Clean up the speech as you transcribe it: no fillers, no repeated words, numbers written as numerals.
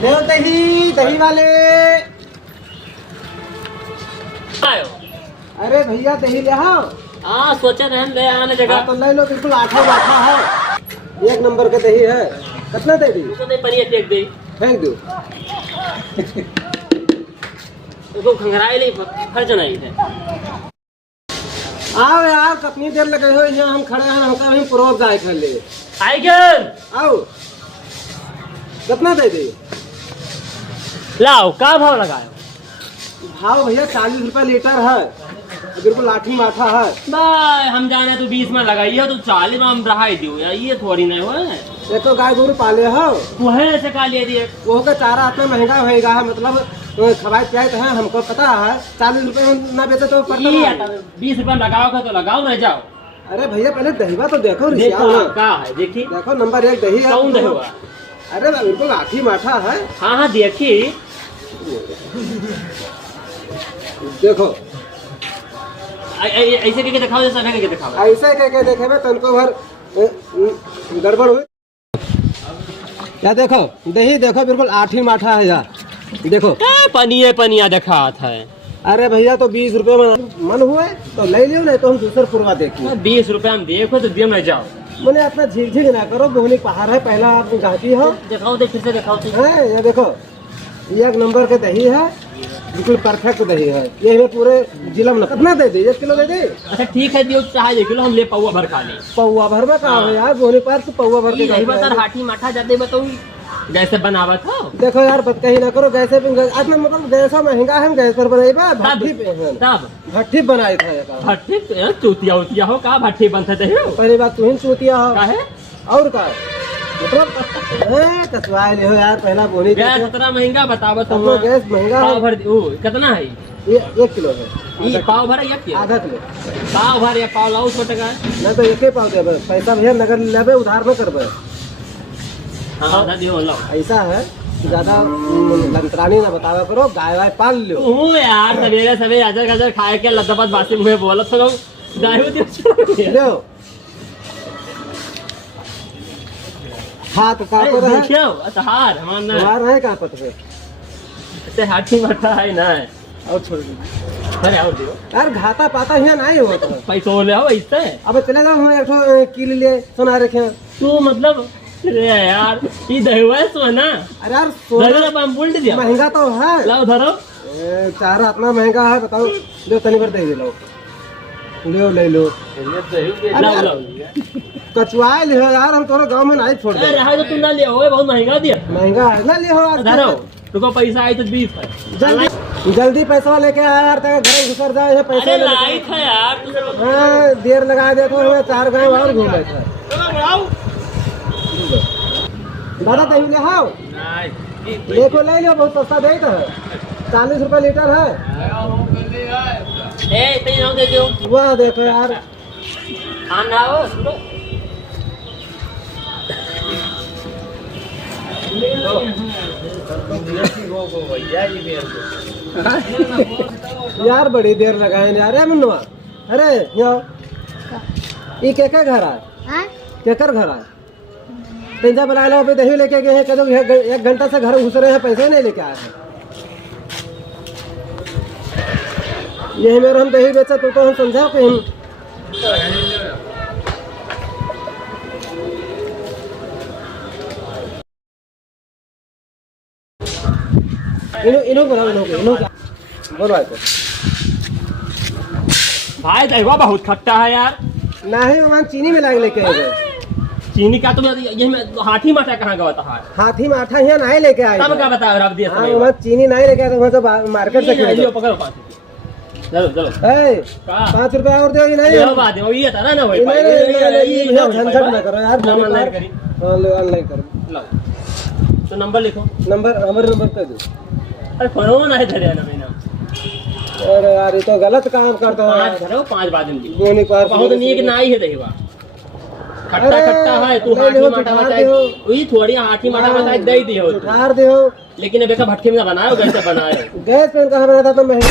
ले दही दही वाले। अरे भैया दही ले आओ। हाँ सोचे रहन ले आने जगह तो ले लो, बिल्कुल आठा बाठा है, एक नंबर का दही है। कितना दे दी? तो नहीं पनीर फेंक दे, फेंक दो। उसको खंगराई नहीं खर्च नहीं है। आओ यार, कितनी देर लगे हो यहाँ, हम खड़े हैं, हमका भी पुरोब जाए कर ले। आइगन आओ, कितना दे दी? लाओ का भाव लगाए? भाव भैया 40 रुपए लीटर है, बिल्कुल लाठी माठा है। भाई हम जाने तो 20 में लगाइए तो 40 में हम रहा दियो यार, ये थोड़ी नहीं हो है। ये तो गाय गोरू पाले हो, वह ऐसे का ले दिए वो का चारा इतना महंगा होएगा है, मतलब खवाए पियाए है, हमको पता है। 40 रुपए में ना बेचे तो पता नहीं। 20 रुपए लगाओ का तो लगाओ ना जाओ। अरे भैया पहले दहीवा तो देखो, देखो का है, देखिए देखो नंबर 1 दही है। कौन दही? अरे बिल्कुल लाठी माठा है। हाँ हाँ देखिए, देखो ऐसे करके दिखाओ, जैसा करके दिखाओ। ऐसे करके देखे में तनको भर गड़बड़ हुई। या देखो दही देखो, बिल्कुल आठी माठा है यार, देखो पनिया पनिया देखा था। अरे भैया तो 20 रुपए में मन हुए तो ले लियो, नहीं तो हम दूसर पुरवा देखिए। 20 रुपए हम देखो तो दियो ना जाओ। मैंने अपना झिक झिक ना करो, बोहनी पहाड़ है, पहला आप गाती हो। दिखाओ दे, फिर से दिखाओ तो। है ये देखो, ये 1 नंबर के दही है, बिल्कुल परफेक्ट दही है। ये हमें पूरे जिला में कितना दे दी? 1 किलो दे दी। अच्छा ठीक है दियो, चाहे 1 किलो हम ले पौवा भर खा ले। पौवा भर में कहा है यार, बोहनी पार तो पौवा भर के यही बता, हाथी माठा जाते बताओ जैसे बनावा था। देखो यार बात कहीं ना करो, गैसे पे अपना मतलब गैसा महंगा है, हम गैस पर बनाई भट्टी पे, तब भट्टी बनाई था। भट्टी चूतिया उतिया हो का भट्टी बनते थे हो? पहली बात तू ही चूतिया हो का है और का मतलब कसवाए ले हो यार, पहला बोनी गैस इतना महंगा बताओ तो। अपना गैस महंगा पाव है। भर कितना है? ये 1 किलो है। ये पाव भर या आधा किलो पाव भर या पाव लाओ 100 टका ना, तो 1 पाव देबे। पैसा भैया नगर लेबे, उधार न करबे। हाँ आधा दियो लाओ। ऐसा है ज्यादा लंतरानी ना बतावा करो, गाय वाय पाल लो। ओ यार सवेरे सवेरे अजर गजर खाए के लद्दापत बासी मुहे बोलत हो गाय होती लो हाथ का पर है, देखियो अतहार हमार ना हार है का पत है। ऐसे हाथी माठा है ना। और छोड़ दो अरे आओ दियो यार, घाटा पाता यहाँ नहीं होता। पैसा ले आओ इससे। अब चले जाओ, हम 1 किलो लिए सुना रखे। तू मतलब अरे यार ये दहवा है सोना। अरे यार धरो ना, हम बोल दिया महंगा तो है। लाओ धरो। चारा इतना महंगा है, बताओ। लो तनी भर दे लो, ले ले लो। लाओ लाओ कचुआए ले यार, हम तोरा गांव में नहीं छोड़ दे। अरे हां तो तुम ना लिया हो, बहुत महंगा दिया। महंगा है ना, ले हो यार। धरो तुमको पैसा आई तो 20 है। जल्दी पैसा लेके आ यार, तेरे घर घुसर जाए है पैसा। अरे लाई था यार तू। हां देर लगा दे तो हमें 4 गांव और घूमे था। दादा दही ले आओ। देखो ले लो, बहुत सस्ता दे तो है, 40 रुपए लीटर है। ए इतने ना दे दो। वाह देखो यार, आना हो सुनो। यार बड़ी देर लगाए यार। अरे मनुआ, अरे यो ये के घर है? हाँ? केकर घर है? पिंजा बना लो, अभी दही लेके गए हैं, कदो 1 घंटा से घर घुस रहे हैं, पैसे नहीं लेके आए हैं। यही मेरे हम दही बेचा तो हम समझाओ कि हम इनो बोलो भाई दहवा बहुत खट्टा है यार। नहीं, वहाँ चीनी मिला के लेके आए। चीनी का तो ये हाथी माठा कहाँ गया था? हाथी माठा यहाँ नहीं लेके आए। तब का बता रहा दिया। हाँ, वहाँ चीनी नहीं लेके आए, तो वहाँ तो मार्केट से लियो पकड़ो 5। चलो चलो 5 रुपया और दो। नहीं ये बात है, ये था ना भाई। झंझट ना करो यार, ऑनलाइन करी। ऑनलाइन करो। लो तो नंबर लिखो। नंबर हमारे नंबर पे दो। अरे फोन है धरे ना मैंने। अरे यार ये तो गलत काम करता है। 5 धरो 5 बाद में गोनी पार बहुत नीक नाई है दहीवा। खट्टा अरे, खट्टा है। तू ले हाथी लो, माठा उठार बताए दो। वही थोड़ी हाथी माठा बताए दे दियो। उधार दे हो, लेकिन अब का भट्टी में बनायो कैसे बनायो? गैस पे कहाँ बना था तो महंगा।